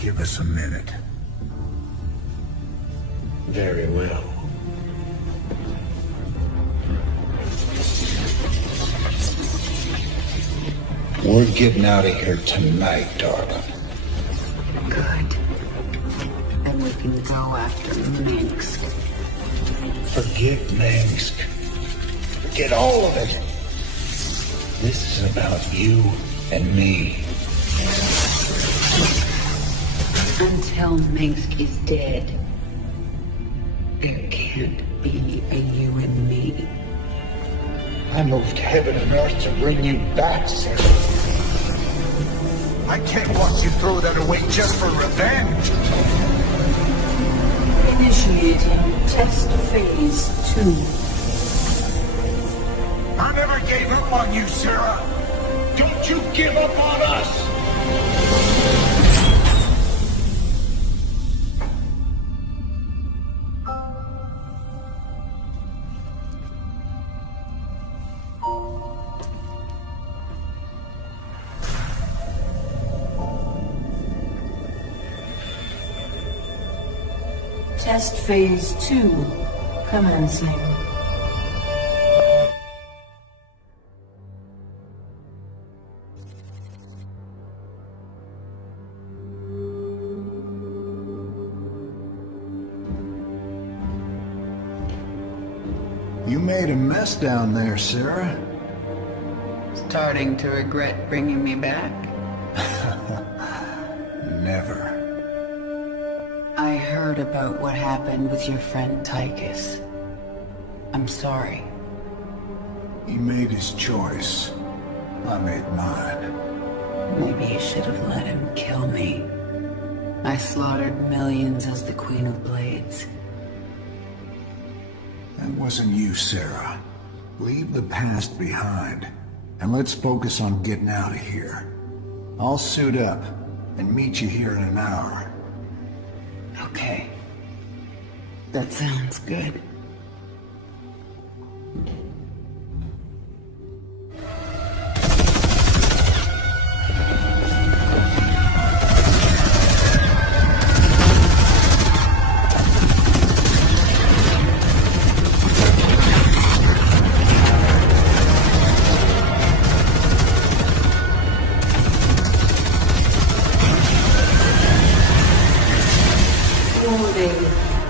Give us a minute. Very well. We're getting out of here tonight, darling. Good. And we can go after Minsk. Forget Minsk. Forget all of it. This is about you and me. Until Minsk is dead, there can't be a you and me. I moved heaven and earth to bring you back, Sarah. I can't watch you throw that away just for revenge. Initiating test phase 2. I never gave up on you, Sarah. Don't you give up on us. Test phase 2 commencing. You made a mess down there, Sarah. Starting to regret bringing me back? Never. I heard about what happened with your friend Tychus. I'm sorry. He made his choice. I made mine. Maybe you should have let him kill me. I slaughtered millions as the Queen of Blades. That wasn't you, Sarah. Leave the past behind, and let's focus on getting out of here. I'll suit up and meet you here in an hour. Okay. That sounds good.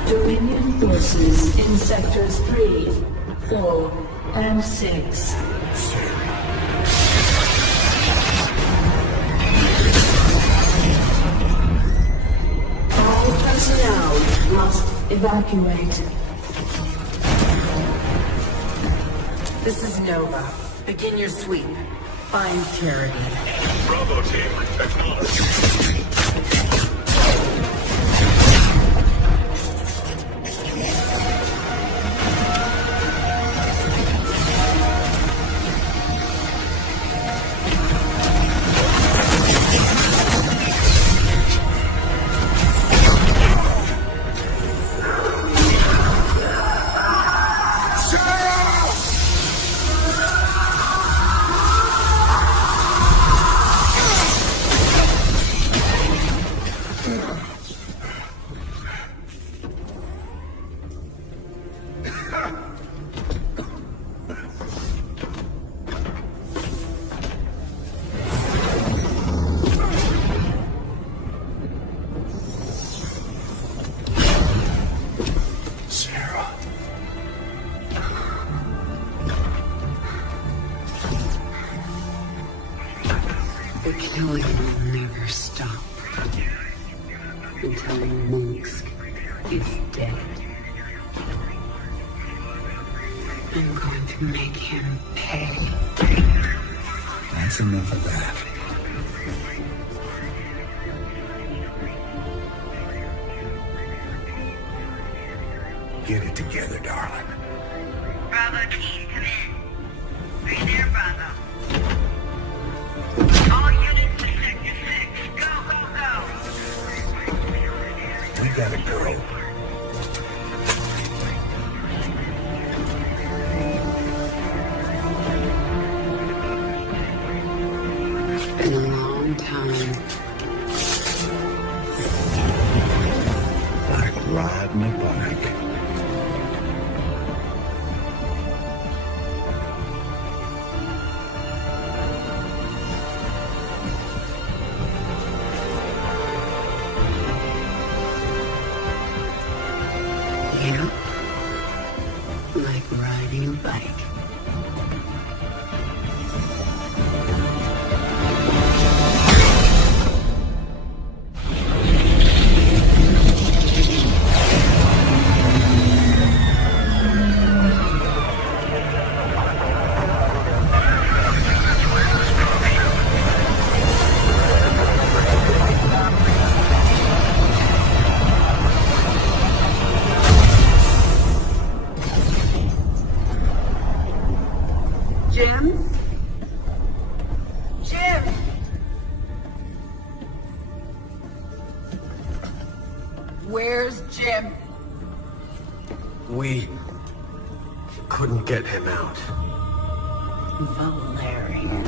Dominion forces in sectors 3, 4, and 6. All personnel must evacuate. This is Nova. Begin your sweep. Find Charity. Bravo team, acknowledge. The killing will never stop until Minsk is dead. I'm going to make him pay. That's enough of that. Get it together, darling. Bravo team, come in. Are you there, Bravo? All units to Sector 6. Go, go, go! We got a girl. It's been a long time. Like riding a bike. Yep. Like riding a bike. Jim? Jim! Where's Jim? We couldn't get him out. Valerian.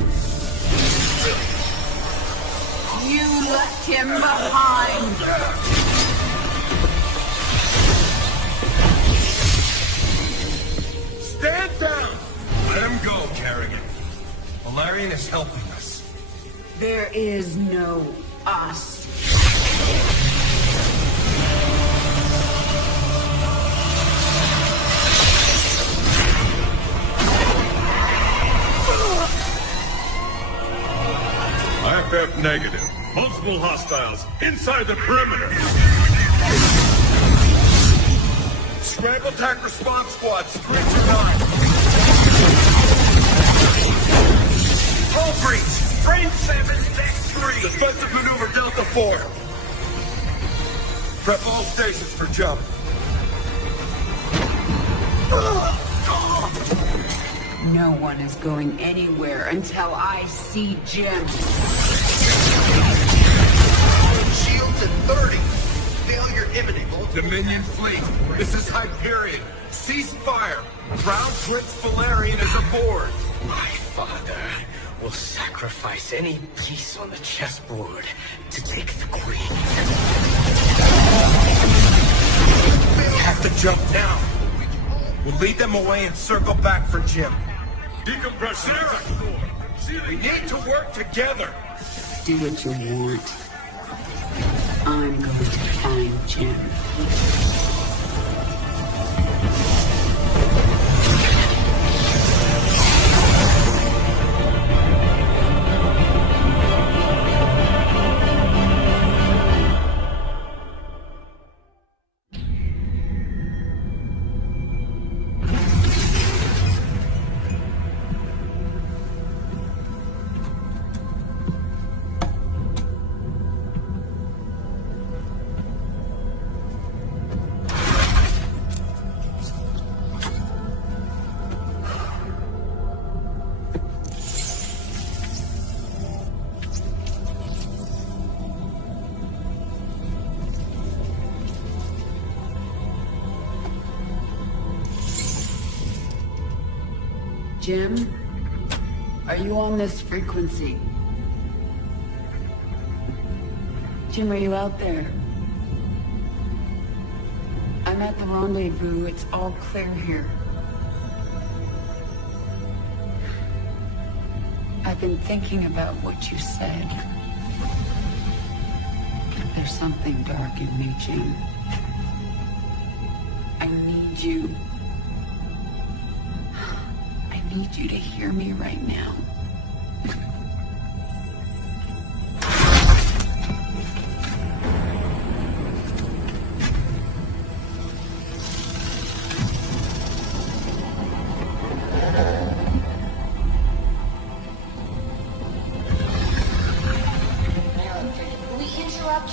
You left him behind! Stand down! Let him go, Kerrigan. Valerian is helping us. There is no us. IFF negative. Multiple hostiles inside the perimeter. Scramble attack response squads, 3 to 9. Hull breach! Frame 7, deck 3! Defensive maneuver Delta 4! Prep all stations for jump. No one is going anywhere until I see Jim. Shields at 30. Failure imminent. Dominion fleet, this is Hyperion. Cease fire. Ground Prince Valerian is aboard. My father will sacrifice any piece on the chessboard to take the queen. We have to jump now. We'll lead them away and circle back for Jim. Decompression. We need to work together. Do what you want. I'm going to find Jim. Jim, are you on this frequency? Jim, are you out there? I'm at the rendezvous. It's all clear here. I've been thinking about what you said. There's something dark in me, Jim. I need you. I need you to hear me right now.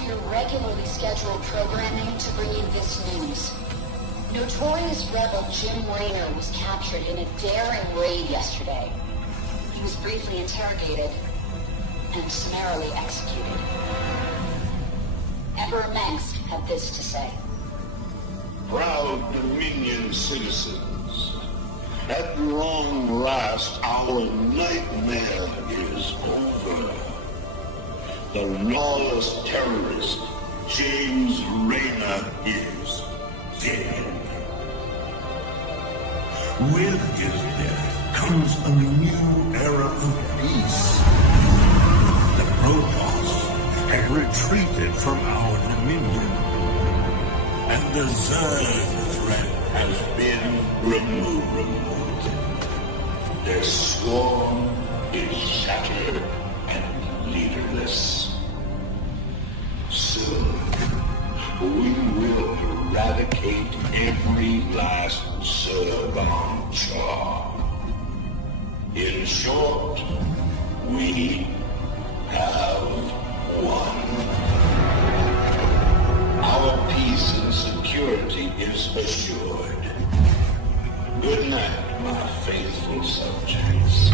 Your regularly scheduled programming to bring you this news. Notorious rebel Jim Raynor was captured in a daring raid yesterday. He was briefly interrogated and summarily executed. Emperor Mengsk had this to say. Proud Dominion citizens, at long last our nightmare is over. The lawless terrorist James Raynor is dead. With his death comes a new era of peace. The Protoss have retreated from our dominion, and the Zerg threat has been removed. Their swarm is shattered and leaderless. Soon, we will eradicate every last Zerg on Shaw. In short, we have won. Our peace and security is assured. Good night, my faithful subjects.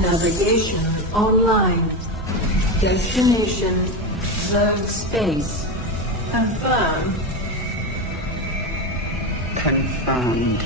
Navigation online. Destination Zerg space. Confirm. Confirmed.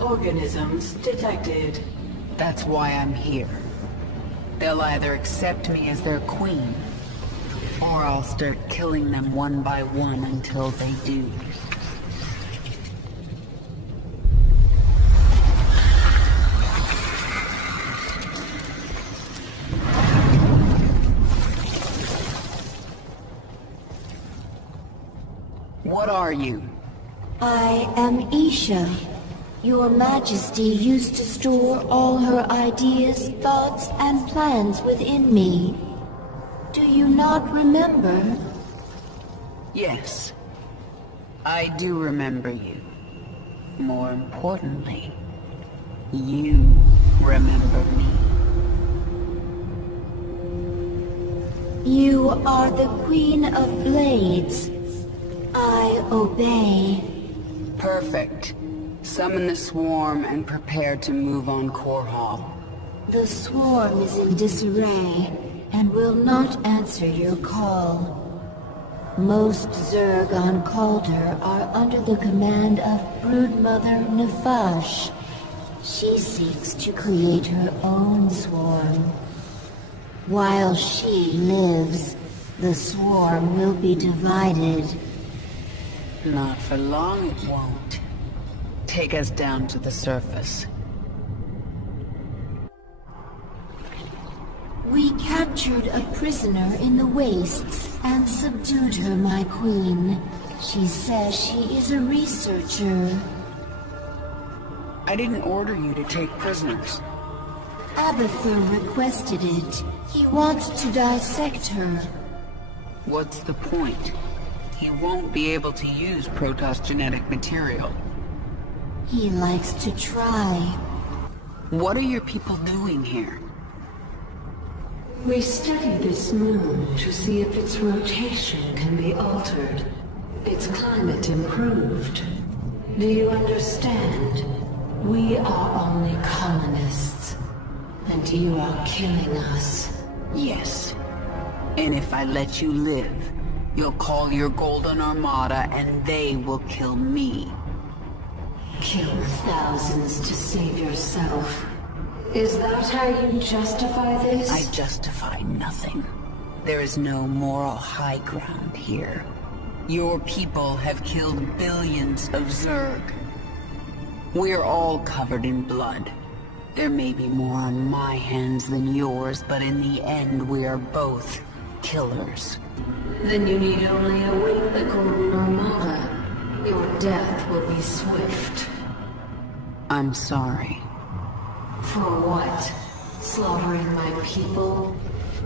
Organisms detected. That's why I'm here. They'll either accept me as their queen, or I'll start killing them one by one until they do. What are you? I am Isha. Your Majesty used to store all her ideas, thoughts, and plans within me. Do you not remember? Yes. I do remember you. More importantly, you remember me. You are the Queen of Blades. I obey. Perfect. Summon the swarm and prepare to move on Core Hall. The swarm is in disarray and will not answer your call. Most Zerg on Calder are under the command of Broodmother Nefesh. She seeks to create her own swarm. While she lives, the swarm will be divided. Not for long it won't. Take us down to the surface. We captured a prisoner in the wastes and subdued her, my queen. She says she is a researcher. I didn't order you to take prisoners. Abathur requested it. He wants to dissect her. What's the point? He won't be able to use Protoss genetic material. He likes to try. What are your people doing here? We studied this moon to see if its rotation can be altered, its climate improved. Do you understand? We are only colonists, and you are killing us. Yes. And if I let you live, you'll call your Golden Armada and they will kill me. Kill thousands to save yourself. Is that how you justify this? I justify nothing. There is no moral high ground here. Your people have killed billions of Zerg. We're all covered in blood. There may be more on my hands than yours, but in the end we are both killers. Then you need only await the Golden Armada. Your death will be swift. I'm sorry. For what? Slaughtering my people?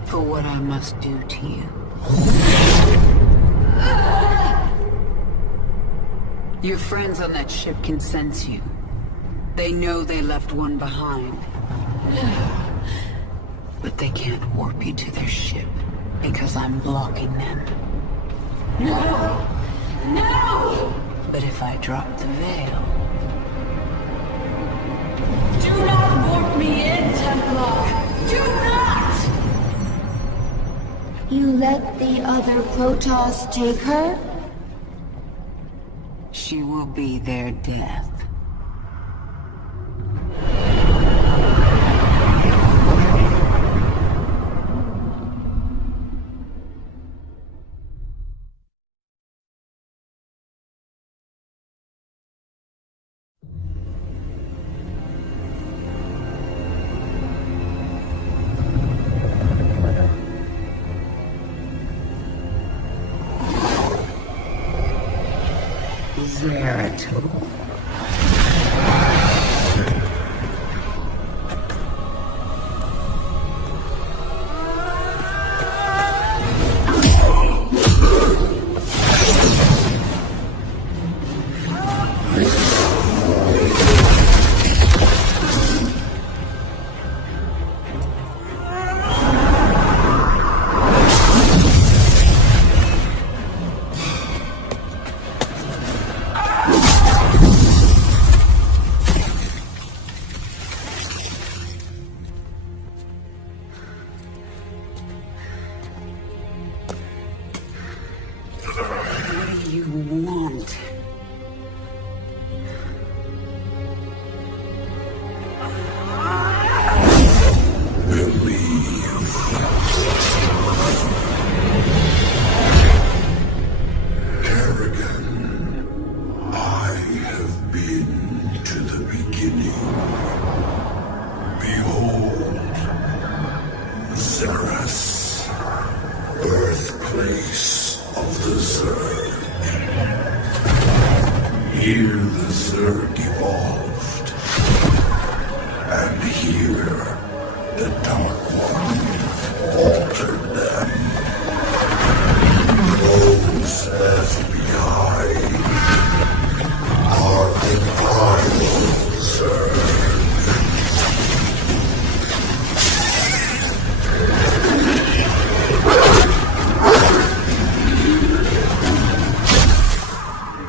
For what I must do to you. Your friends on that ship can sense you. They know they left one behind. But they can't warp you to their ship, because I'm blocking them. No! No! But if I drop the veil... Do not warp me in, Templar! Do not! You let the other Protoss take her? She will be their death. Zeratul. What do you want? Kerrigan, I have been to the beginning. Behold, Xeras, birthplace of the Zerg. Here the Zerg evolved, and here the Dark One altered them. Those left behind are the primal Zerg.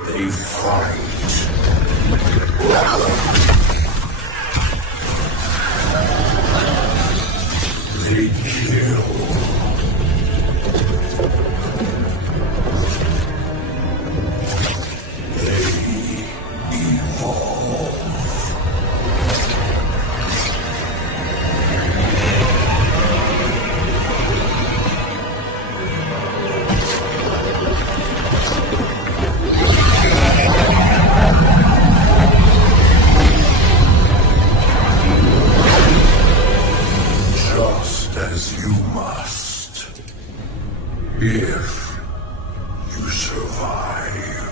They fight. They kill. They evolve. Just as you must. If you survive.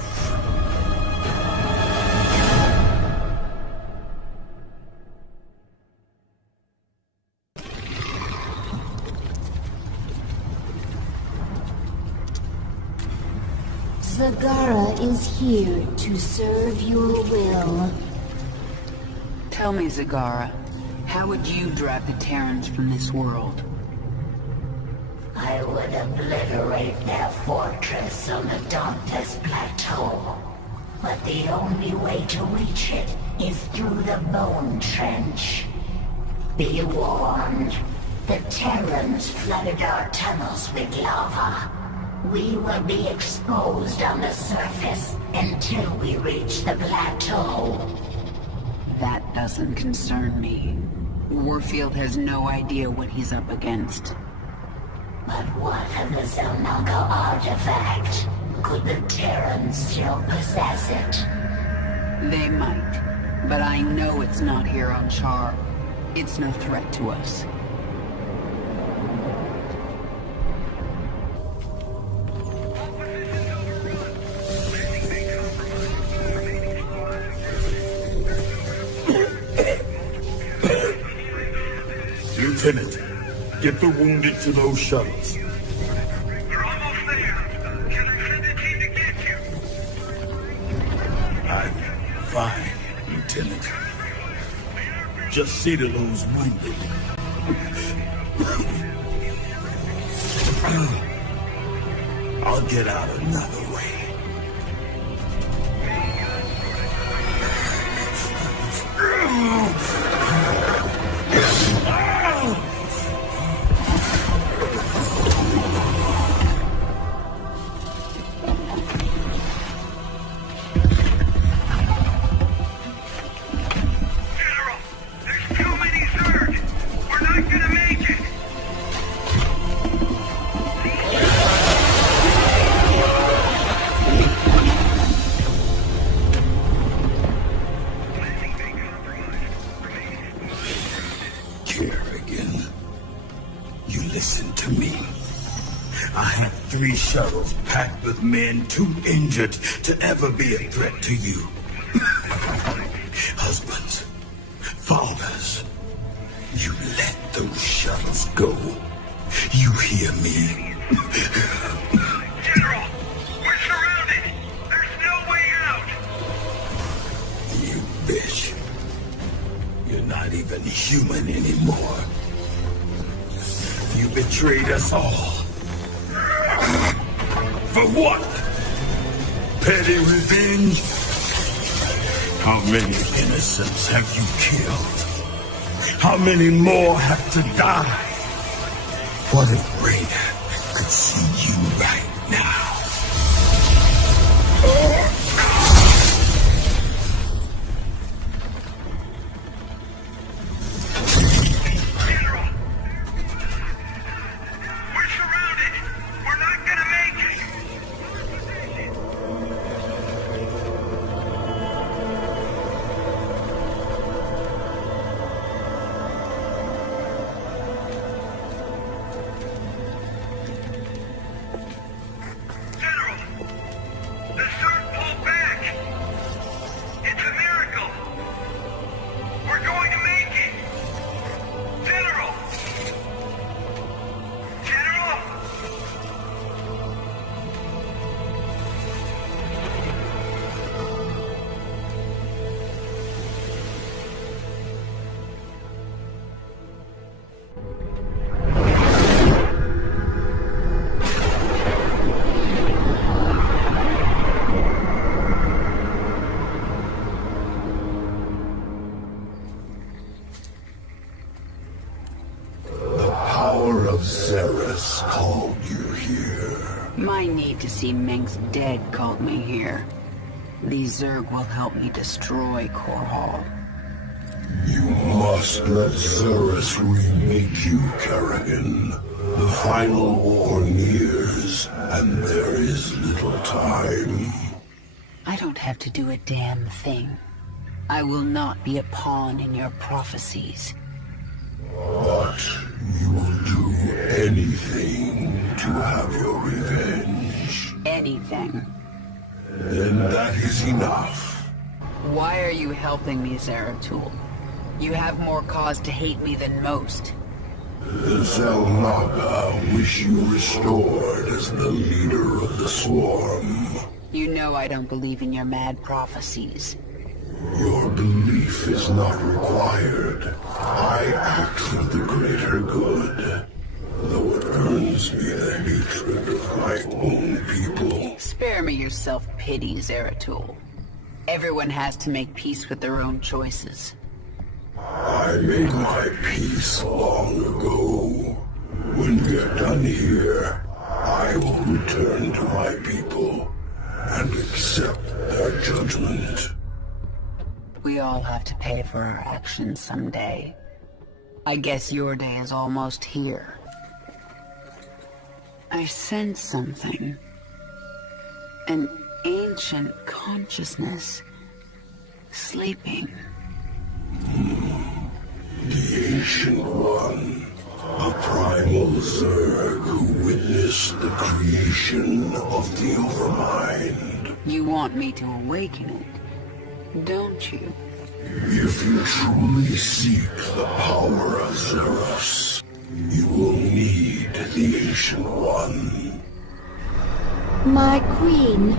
Zagara is here to serve your will. Tell me, Zagara, how would you drive the Terrans from this world? I would obliterate their fortress on the Dantes Plateau. But the only way to reach it is through the Bone Trench. Be warned, the Terrans flooded our tunnels with lava. We will be exposed on the surface until we reach the plateau. That doesn't concern me. Warfield has no idea what he's up against. But what of the Zelnaga artifact? Could the Terrans still possess it? They might, but I know it's not here on Char. It's no threat to us. Lieutenant, get the wounded to those shuttles. We're almost there. Can I send a team to get you? I'm fine, Lieutenant. Just see to those wounded. I'll get out another way. General, there's too many Zerg. We're not gonna make it. Kerrigan, you listen to me. I have 3 shuttles packed with men too injured to ever be a threat to you. Husbands, fathers, you let those shuttles go. You hear me? General, we're surrounded. There's no way out. You bitch. You're not even human anymore. You betrayed us all. For what? Petty revenge? How many innocents have you killed? How many more have to die? What if Raynor could see you right now? General, we're surrounded. We're not gonna make it. General, the Zerg pulled back. It's a miracle. We're going to make it. General! General! The power of Xeris called you here. My need to see Mengsk dead called me here. These Zerg will help me destroy Korhal. You must let Xeris re-meet you, Kerrigan. The final war nears, and there is little time. I don't have to do a damn thing. I will not be a pawn in your prophecies. But you will do anything to have your revenge. Anything. Then that is enough. Why are you helping me, Zeratul? You have more cause to hate me than most. The Xel'Naga wish you restored as the leader of the Swarm. You know I don't believe in your mad prophecies. Your belief is not required. I act for the greater good, though it earns me the hatred of my own people. Spare me your self-pity, Zeratul. Everyone has to make peace with their own choices. I made my peace long ago. When we're done here, I will return to my people and accept their judgment. We all have to pay for our actions someday. I guess your day is almost here. I sense something. An ancient consciousness. Sleeping. The Ancient One. A primal Zerg who witnessed the creation of the Overmind. You want me to awaken it, don't you? If you truly seek the power of Zeros, you will need the Ancient One. My queen,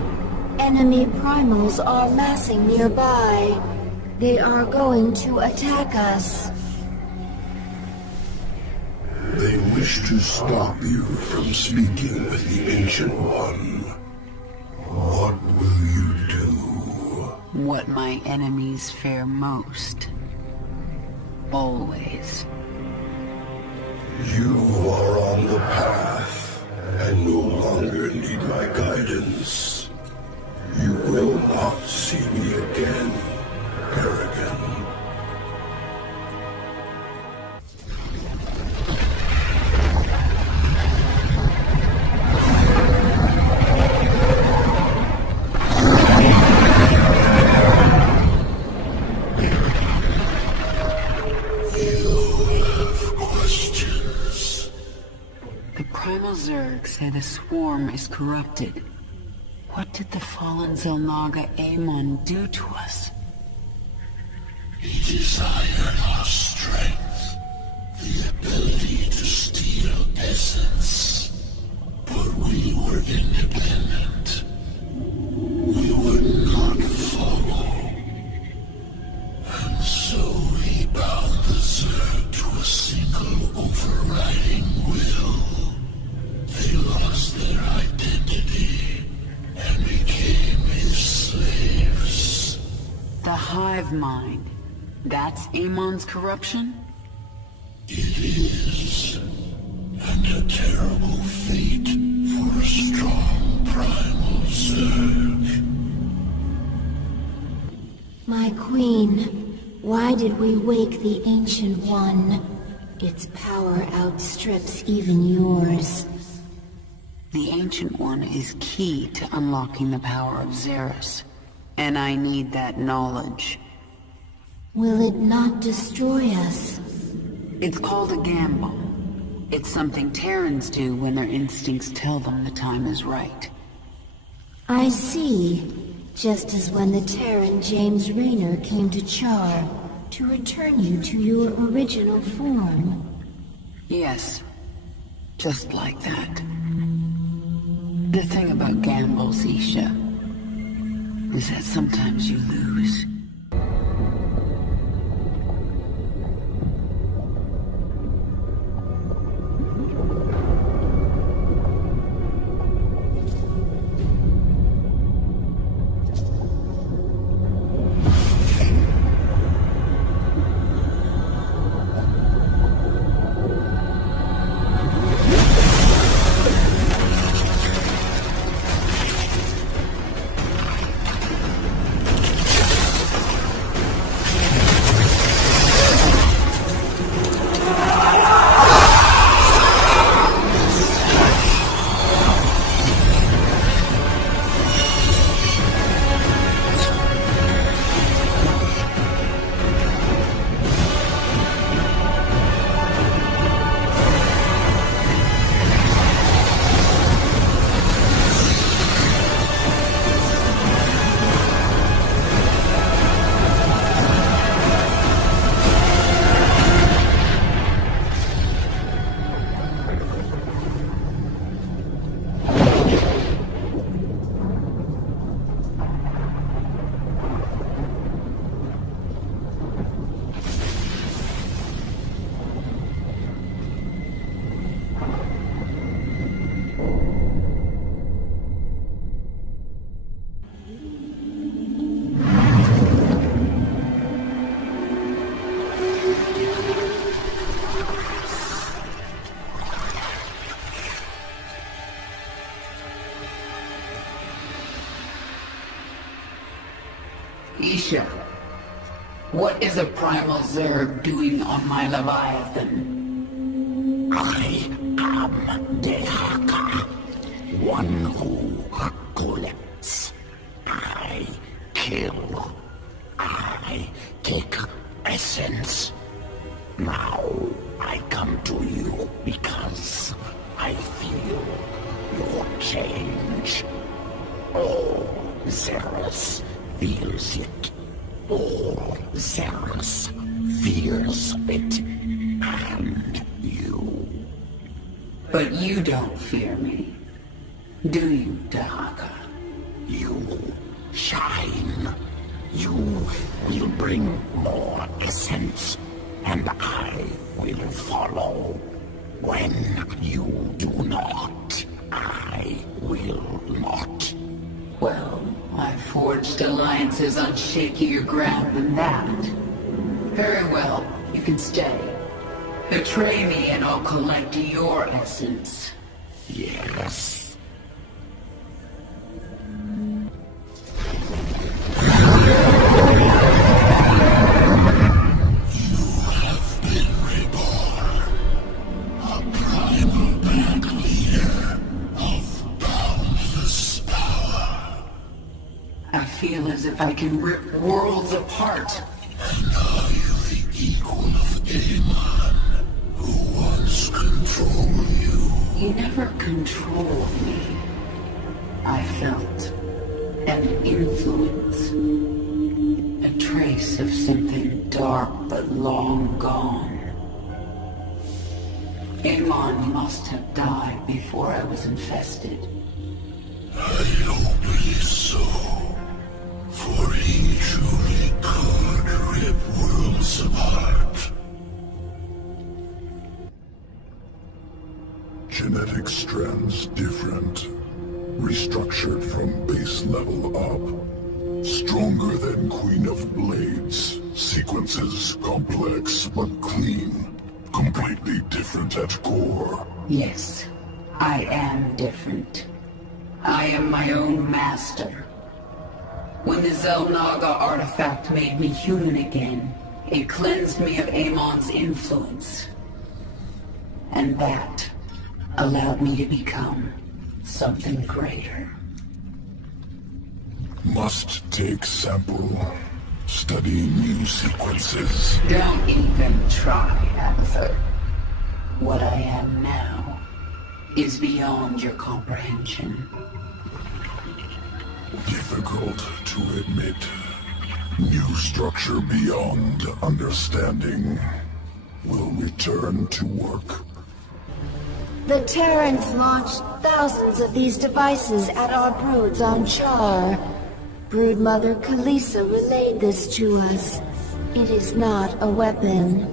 enemy primals are massing nearby. They are going to attack us. They wish to stop you from speaking with the Ancient One. What will you do? What my enemies fear most. Always. You are on the path, and no longer need my guidance. You will not see me again, Kerrigan. Primal Zerg say the swarm is corrupted. What did the fallen Xel'Naga Amon do to us? He desired our strength, the ability to steal essence. But we were independent. We would not follow. And so he bound the Zerg to a single overriding will. They lost their identity and became his slaves. The hive mind. That's Amon's corruption? It is. And a terrible fate for a strong primal Zerg. My queen, why did we wake the Ancient One? Its power outstrips even yours. The Ancient One is key to unlocking the power of Zeros, and I need that knowledge. Will it not destroy us? It's called a gamble. It's something Terrans do when their instincts tell them the time is right. I see. Just as when the Terran James Raynor came to Char to return you to your original form. Yes, just like that. The thing about gambles, Isha, is that sometimes you lose. Isha, what is a primal Zerg doing on my Leviathan? I am Dehaka, one who collects. I kill. I take essence. Now I come to you because I feel your change. Oh, Zeros feels it. All Xeris fears it, and you. But you don't fear me, do you, Dahaka? You shine. You will bring more essence, and I will follow. When you do not, I will not. Well, I've forged alliances on shakier ground than that. Very well, you can stay. Betray me and I'll collect your essence. Yes. I feel as if I can rip worlds apart. And are you the equal of Amon, who once controlled you? You never controlled me. I felt an influence. A trace of something dark but long gone. Amon must have died before I was infested. I don't believe so. For he truly could rip worlds apart. Genetic strands different. Restructured from base level up. Stronger than Queen of Blades. Sequences complex but clean. Completely different at core. Yes, I am different. I am my own master. When the Xel'Naga artifact made me human again, it cleansed me of Amon's influence. And that allowed me to become something greater. Must take sample. Study new sequences. Don't even try, Abathur. What I am now is beyond your comprehension. Difficult to admit. New structure beyond understanding. Will return to work. The Terrans launched thousands of these devices at our broods on Char. Broodmother Kalisa relayed this to us. It is not a weapon.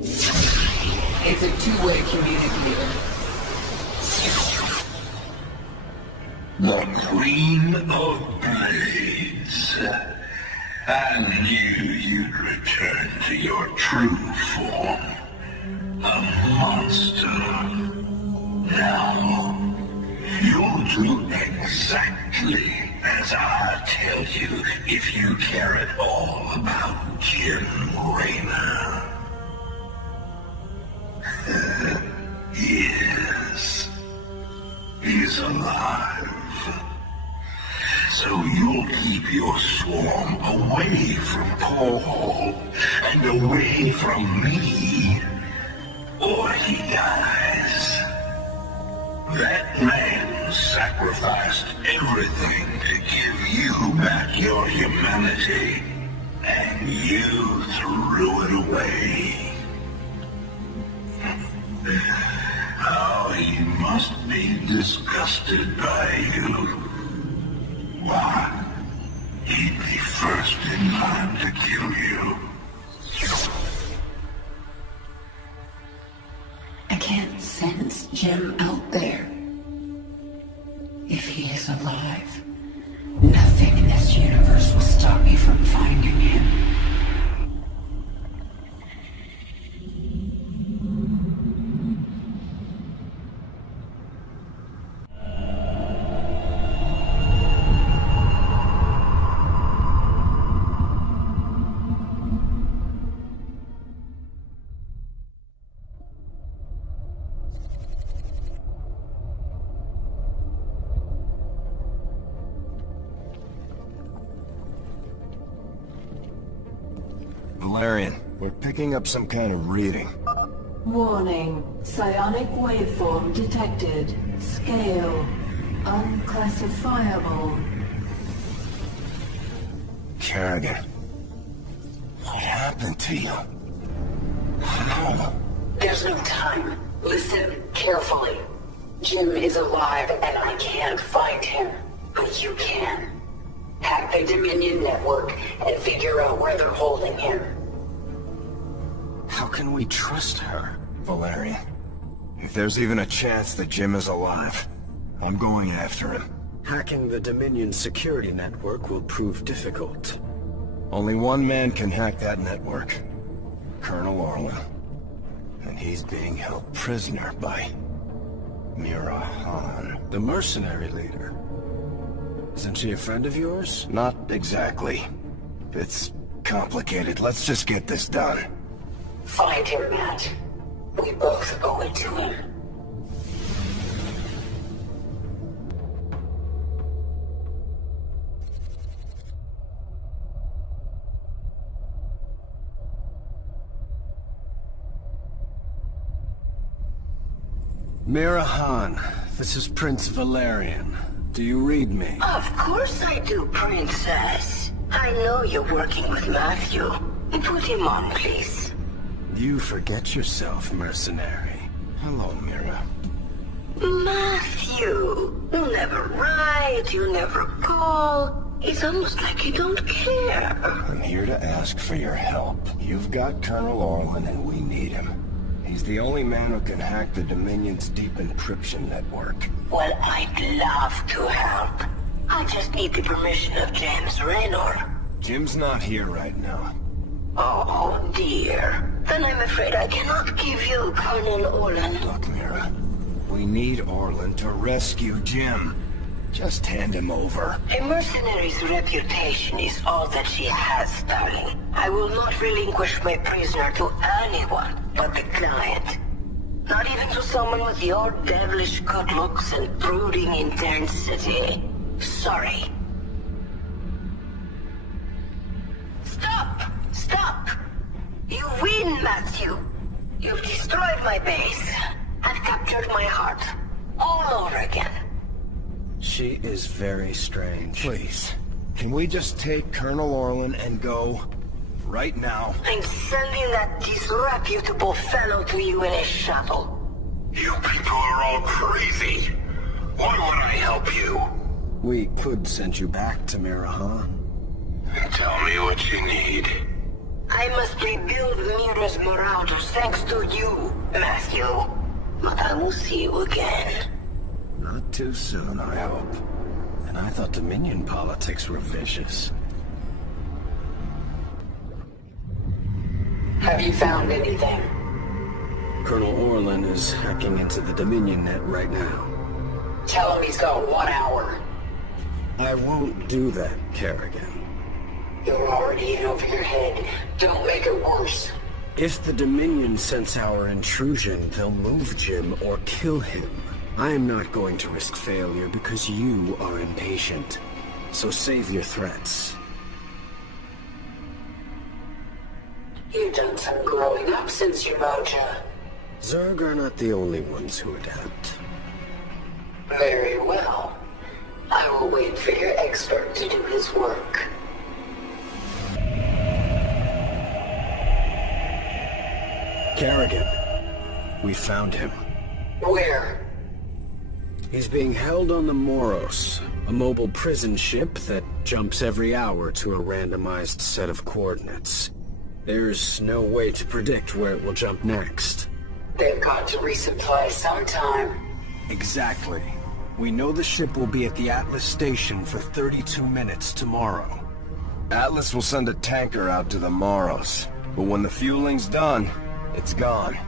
It's a two-way communicator. The Queen of Blades. I knew you'd return to your true form. A monster. Now, you'll do exactly as I tell you if you care at all about Jim Raynor. Yes. He's alive. So you'll keep your swarm away from Paul and away from me, or he dies. That man sacrificed everything to give you back your humanity, and you threw it away. How he must be disgusted by you. Why, he'd be first in line to kill you. I can't sense Jim out there. If he is alive, nothing in this universe will stop me from finding him. Valerian, we're picking up some kind of reading. Warning. Psionic waveform detected. Scale. Unclassifiable. Kerrigan, What happened to you? How? There's no time. Listen carefully. Jim is alive and I can't find him. But you can. Hack the Dominion network and figure out where they're holding him. How can we trust her? Valerian, if there's even a chance that Jim is alive, I'm going after him. Hacking the Dominion security network will prove difficult. Only one man can hack that network. Colonel Orlin. And he's being held prisoner by Mira Han. The mercenary leader. Isn't she a friend of yours? Not exactly. It's complicated. Let's just get this done. Find him, Matt. We both owe it to him. Mira Han, this is Prince Valerian. Do you read me? Of course I do, Princess. I know you're working with Matthew. Put him on, please. You forget yourself, mercenary. Hello, Mira. Matthew, you never write, you never call. It's almost like you don't care. I'm here to ask for your help. You've got Colonel Orlin and we need him. He's the only man who can hack the Dominion's deep encryption network. Well, I'd love to help. I just need the permission of James Raynor. Jim's not here right now. Oh, dear. Then I'm afraid I cannot give you Colonel Orlin. Look, Mira. We need Orlin to rescue Jim. Just hand him over. A mercenary's reputation is all that she has, darling. I will not relinquish my prisoner to anyone but the client. Not even to someone with your devilish good looks and brooding intensity. Sorry. Stop! Stop! You win, Matthew! You've destroyed my base and captured my heart all over again. She is very strange. Please, can we just take Colonel Orlin and go? Right now. I'm sending that disreputable fellow to you in a shuttle. You people are all crazy. Why would I help you? We could send you back to Mira Han. Tell me what you need. I must rebuild Mira's Marauders thanks to you, Matthew. But I will see you again. Not too soon, I hope. And I thought Dominion politics were vicious. Have you found anything? Colonel Orlin is hacking into the Dominion net right now. Tell him he's got 1 hour. I won't do that, Kerrigan. You're already in over your head. Don't make it worse. If the Dominion sense our intrusion, they'll move Jim or kill him. I am not going to risk failure because you are impatient. So save your threats. You've done some growing up since your moja. Zerg are not the only ones who adapt. Very well. I will wait for your expert to do his work. Kerrigan. We found him. Where? He's being held on the Moros, a mobile prison ship that jumps every hour to a randomized set of coordinates. There's no way to predict where it will jump next. They've got to resupply sometime. Exactly. We know the ship will be at the Atlas station for 32 minutes tomorrow. Atlas will send a tanker out to the Moros, but when the fueling's done, it's gone.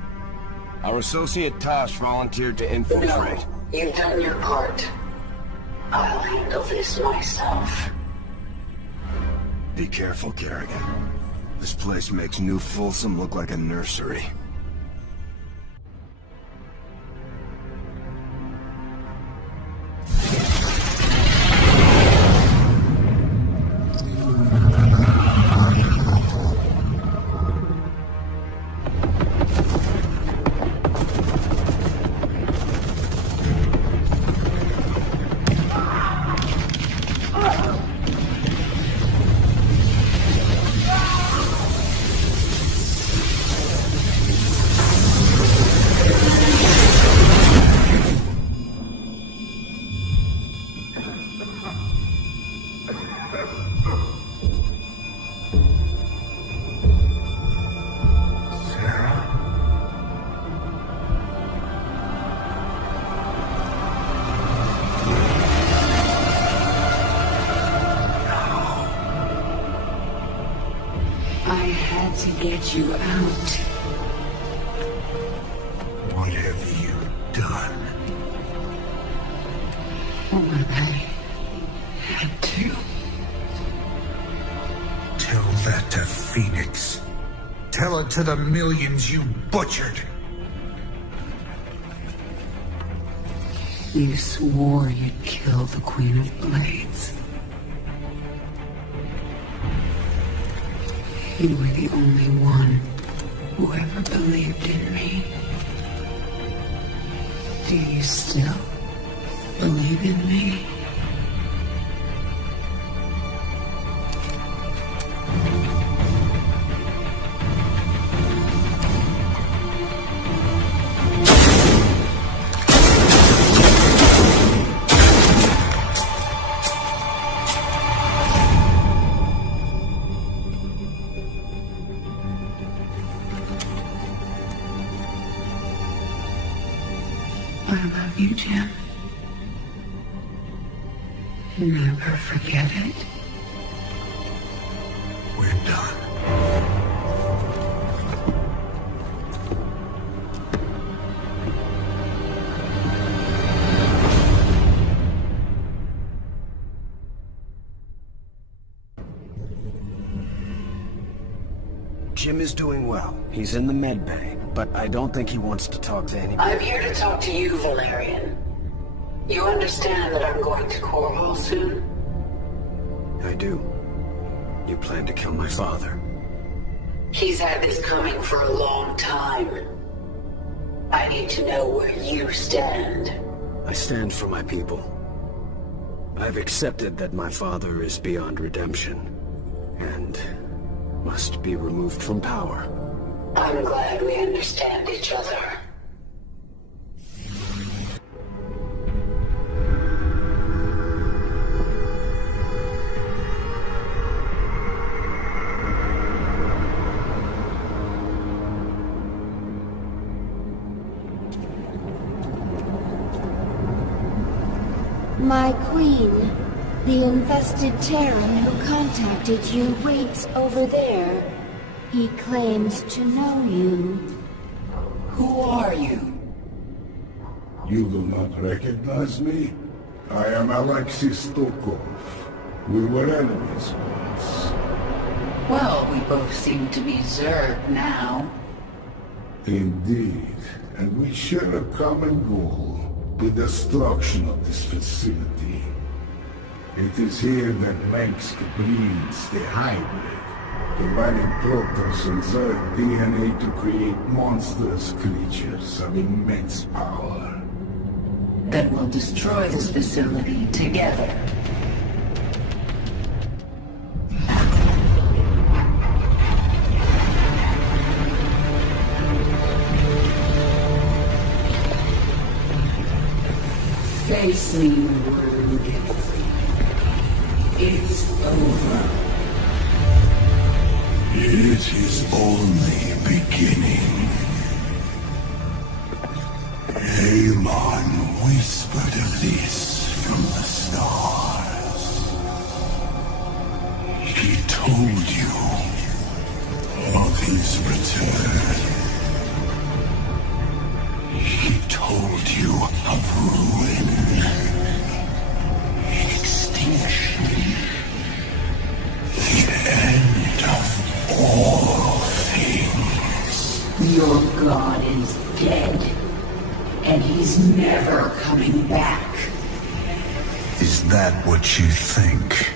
Our associate Tosh volunteered to infiltrate. No, you've done your part. I'll handle this myself. Be careful, Kerrigan. This place makes New Folsom look like a nursery. I had to get you out. What have you done? What I had to. Tell that to Phoenix. Tell it to the millions you butchered. You swore you'd kill the Queen of Blades. You were the only one who ever believed in me. Do you still believe in me? I love you, Jim. Never forget it. We're done. Jim is doing well. He's in the med bay, but I don't think he wants to talk to anybody. I'm here to talk to you, Valerian. You understand that I'm going to Core Hall soon? I do. You plan to kill my father. He's had this coming for a long time. I need to know where you stand. I stand for my people. I've accepted that my father is beyond redemption, and must be removed from power. I'm glad we understand each other. My queen, the infested Terran who contacted you waits over there. He claims to know you. Who are you? You do not recognize me? I am Alexis Stokov. We were enemies once. Well, we both seem to be Zerg now. Indeed, and we share a common goal. The destruction of this facility. It is here that Mengsk breeds the hybrid, combining Protoss and Zerg DNA to create monstrous creatures of immense power. That will destroy this facility together. Face me, Rude. It's over. It is only beginning. Amon whispered of this from the stars. He told you of his return. He told you of ruin, extinction, the end of all things. Your god is dead, and he's never coming back. Is that what you think?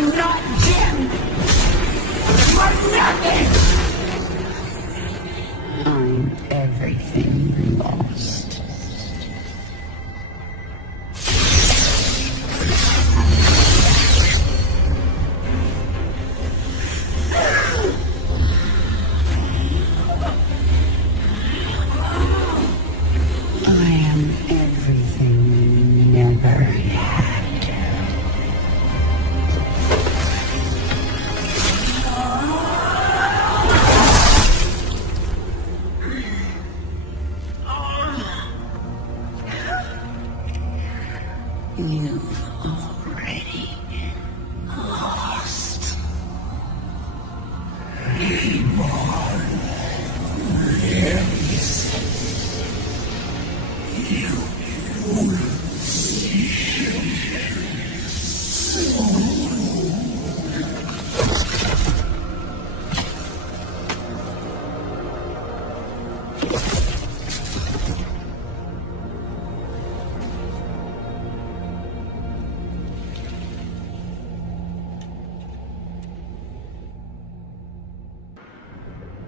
You're not Jim! You're nothing! I'm everything you lost. I am everything you never had. You've already lost. Game on. Yes. You will see.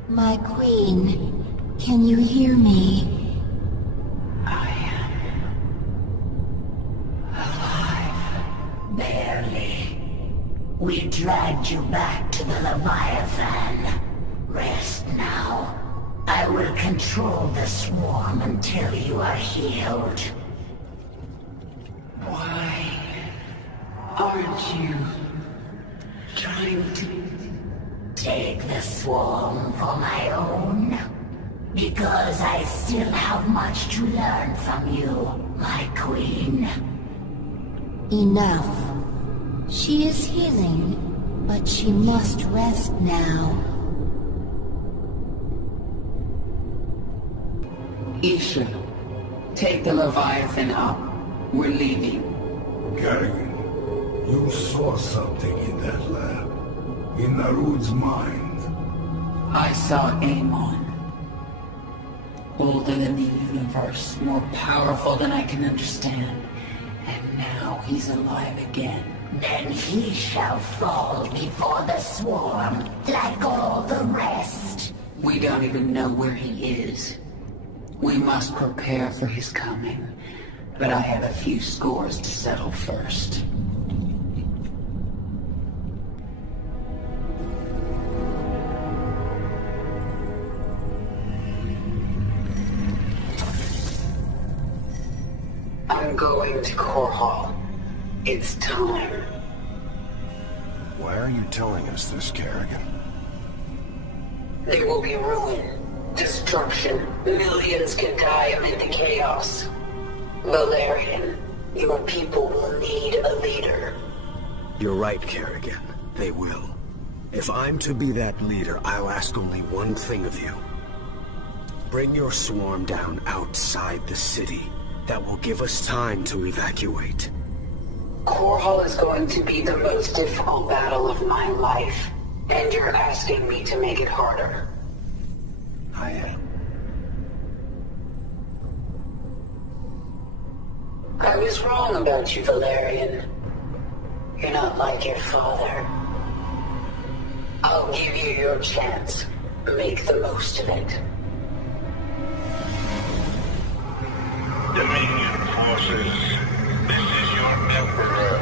My queen, can you hear me? Barely. We dragged you back to the Leviathan. Rest now. I will control the swarm until you are healed. Why aren't you trying to take the swarm for my own? Because I still have much to learn from you, my queen. Enough. She is healing, but she must rest now. Isha, take the Leviathan up. We're leaving. Kerrigan, you saw something in that lab. In Narud's mind. I saw Amon. Older than the universe, more powerful than I can understand. And now he's alive again. Then he shall fall before the swarm, like all the rest. We don't even know where he is. We must prepare for his coming. But I have a few scores to settle first. I'm going to Core Hall. It's time. Why are you telling us this, Kerrigan? There will be ruin, destruction. Millions can die amid the chaos. Valerian, your people will need a leader. You're right, Kerrigan. They will. If I'm to be that leader, I'll ask only one thing of you. Bring your swarm down outside the city. That will give us time to evacuate. Core Hall is going to be the most difficult battle of my life, and you're asking me to make it harder. I am. I was wrong about you, Valerian. You're not like your father. I'll give you your chance. Make the most of it. Dominion forces, this is your Emperor,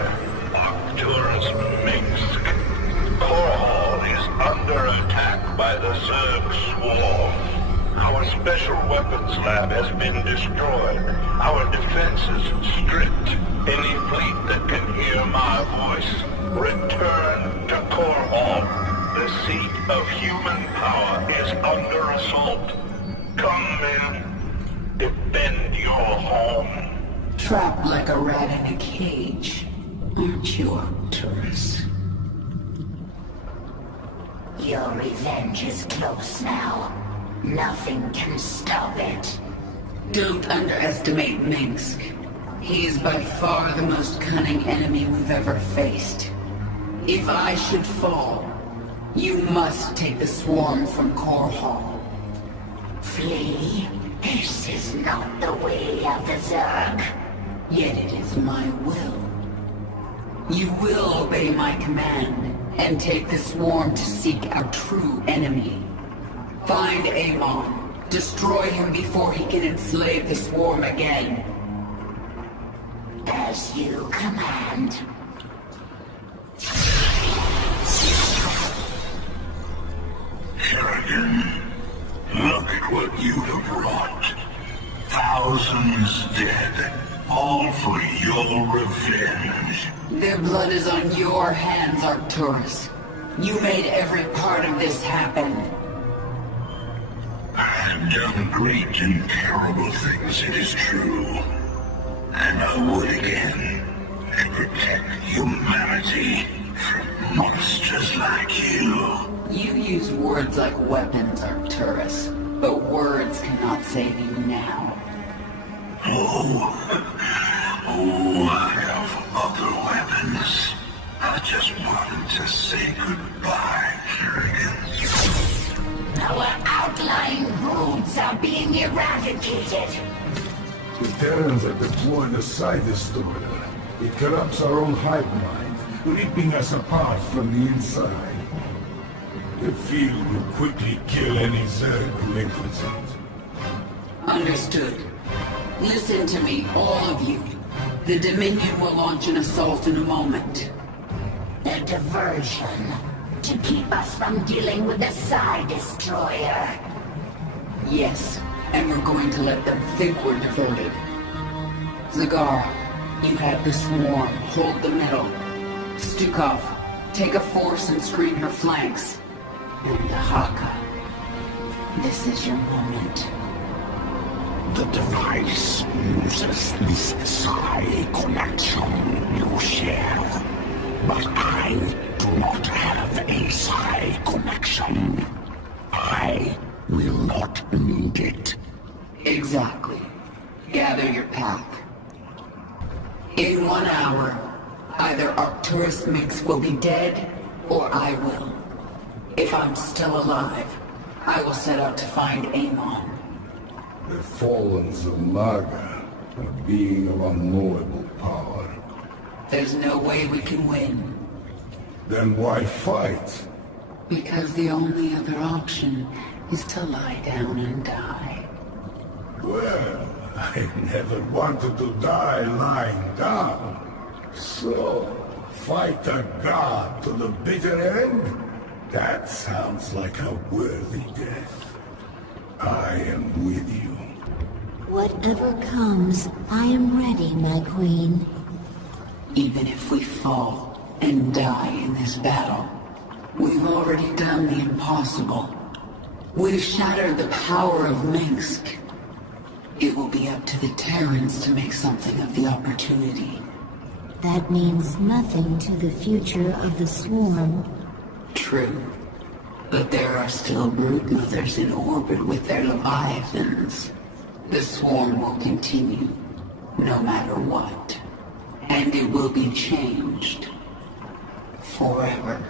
Arcturus Minsk. Core Hall is under attack by the Zerg swarm. Our special weapons lab has been destroyed. Our defenses stripped. Any fleet that can hear my voice, return to Core Hall. The seat of human power is under assault. Come, men. Defend your home. Trapped like a rat in a cage, aren't you, Arcturus? Your revenge is close now. Nothing can stop it. Don't underestimate Minsk. He is by far the most cunning enemy we've ever faced. If I should fall, you must take the swarm from Core Hall. Flee? This is not the way of the Zerg. Yet it is my will. You will obey my command and take the swarm to seek our true enemy. Find Amon. Destroy him before he can enslave the swarm again. As you command. Kerrigan, look at what you have brought. Thousands dead, all for your revenge. Their blood is on your hands, Arcturus. You made every part of this happen. I have done great and terrible things, it is true. And I would again, to protect humanity from monsters like you. You use words like weapons, Arcturus, but words cannot save you now. Oh, I have other weapons. I just wanted to say goodbye, Kerrigan. Our outlying broods are being eradicated. The Terrans are deploying a side destroyer. It corrupts our own hive mind, ripping us apart from the inside. The field will quickly kill any Zerg who enters it. Understood. Listen to me, all of you. The Dominion will launch an assault in a moment. A diversion to keep us from dealing with the side destroyer. Yes, and we're going to let them think we're diverted. Zagar, you have the swarm. Hold the middle. Stukov, take a force and screen her flanks. And Haka, this is your moment. The device uses this psi connection you share. But I do not have a psi connection. I will not need it. Exactly. Gather your pack. In 1 hour, either Arcturus Mix will be dead, or I will. If I'm still alive, I will set out to find Amon. The fallen Zamaga, a being of unknowable power. There's no way we can win. Then why fight? Because the only other option is to lie down and die. Well, I never wanted to die lying down. So, fight a god to the bitter end? That sounds like a worthy death. I am with you. Whatever comes, I am ready, my queen. Even if we fall and die in this battle, we've already done the impossible. We've shattered the power of Minsk. It will be up to the Terrans to make something of the opportunity. That means nothing to the future of the swarm. True. But there are still broodmothers in orbit with their leviathans. The swarm will continue, no matter what. And it will be changed. Forever.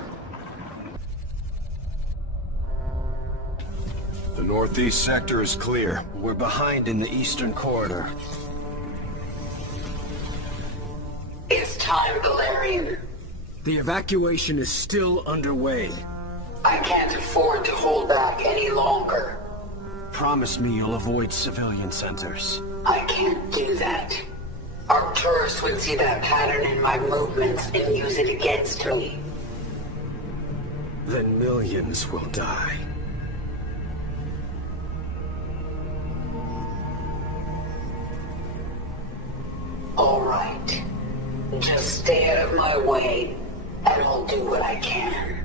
The northeast sector is clear. We're behind in the eastern corridor. It's time, Valerian. The evacuation is still underway. I can't afford to hold back any longer. Promise me you'll avoid civilian centers. I can't do that. Arcturus would see that pattern in my movements and use it against me. Then millions will die. All right. Just stay out of my way, and I'll do what I can.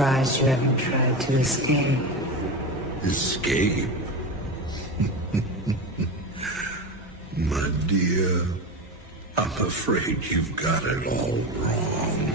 surprised you haven't tried to escape. Escape? My dear, I'm afraid you've got it all wrong.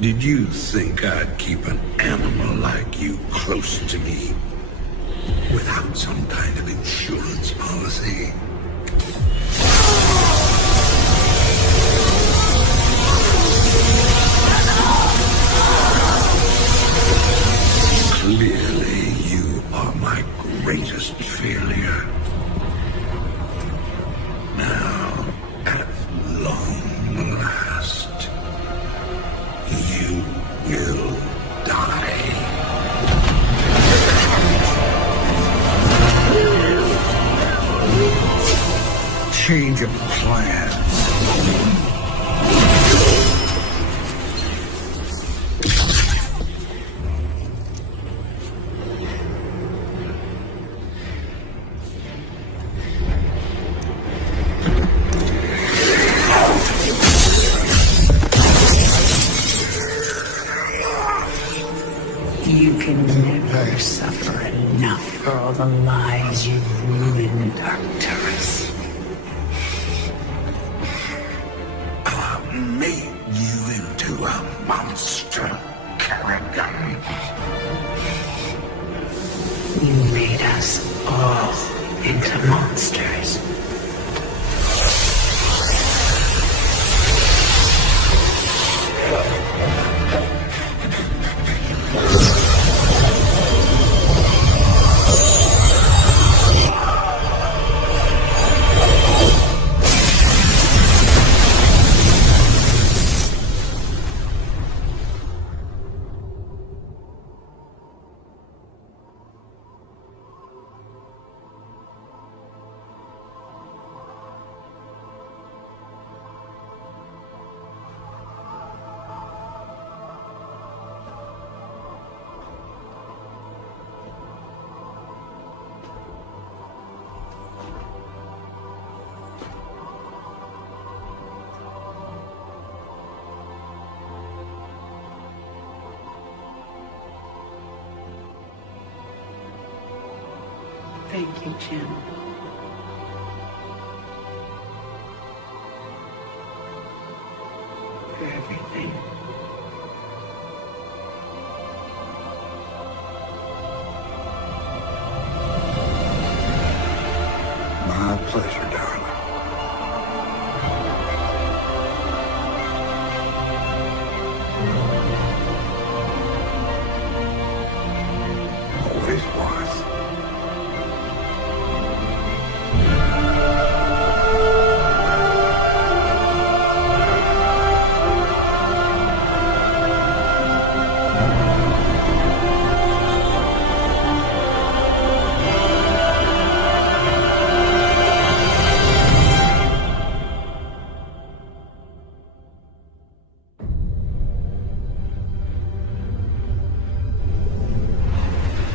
Did you think I'd keep an animal like you close to me without some kind of insurance policy? Clearly, you are my greatest failure. Now, at long last, you will die. Change of plans. You can never suffer enough for all the lives you've ruined, Arcturus. I'll make you into a monster, Kerrigan. You made us all into monsters. Thank you, Jim. For everything. My pleasure, darling. Always was.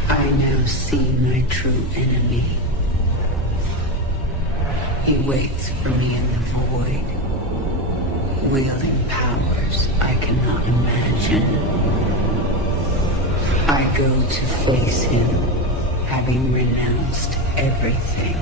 I now see my true enemy. He waits for me in the void, wielding powers I cannot imagine. I go to face him, having renounced everything.